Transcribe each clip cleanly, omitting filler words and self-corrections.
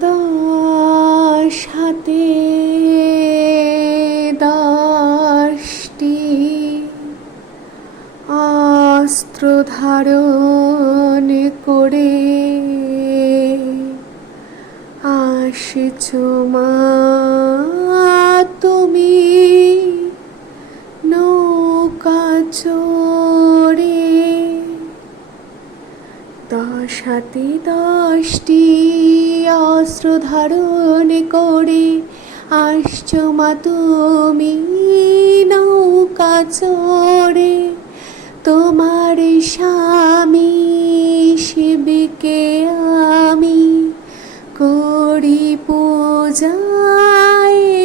দশ হাতে দশটি অস্ত্র ধারণ করে আসছো মা তুমি নৌকা চড়ে। দশ হাতে দশটি অস্ত্র ধারণ করে আসছো মা তুমি নৌকা চড়ে। তোমার স্বামী শিবকে আমি করি পূজা।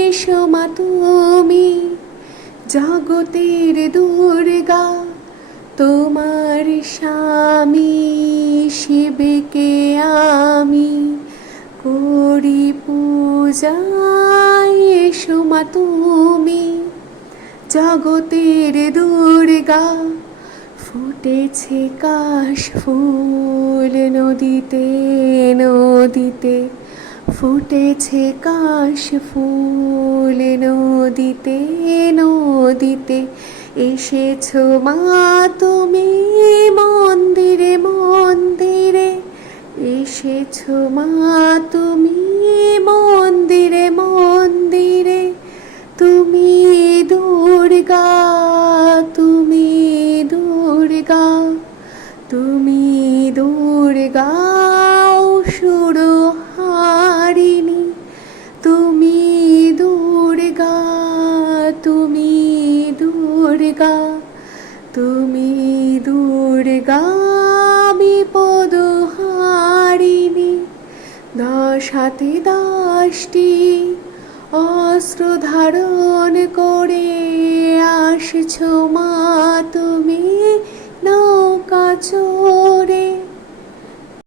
এসো মা তুমি জগতের দুর্গা। তোমার স্বামী শিবকে আমি করি পূজা। এসো মা তুমি জগতের দুর্গা। ফুটেছে কাশ ফুল নদীতে নদীতে, ফুটেছে কাশ ফুল নদীতে নদীতে। এসেছো মা তুমি মন্দিরে মন্দিরে, এসেছো মা তুমি মন্দিরে মন্দিরে। তুমি দুর্গা, তুমি দুর্গা, তুমি দুর্গা অসুর হারিণী। তুমি দুর্গা, তুমি দুর্গা, তুমি দুর্গা বিপদ হারিণী। দশ হাতে দশটি অস্ত্র ধারণ করে আসছো মা তুমি নৌকা চড়ে।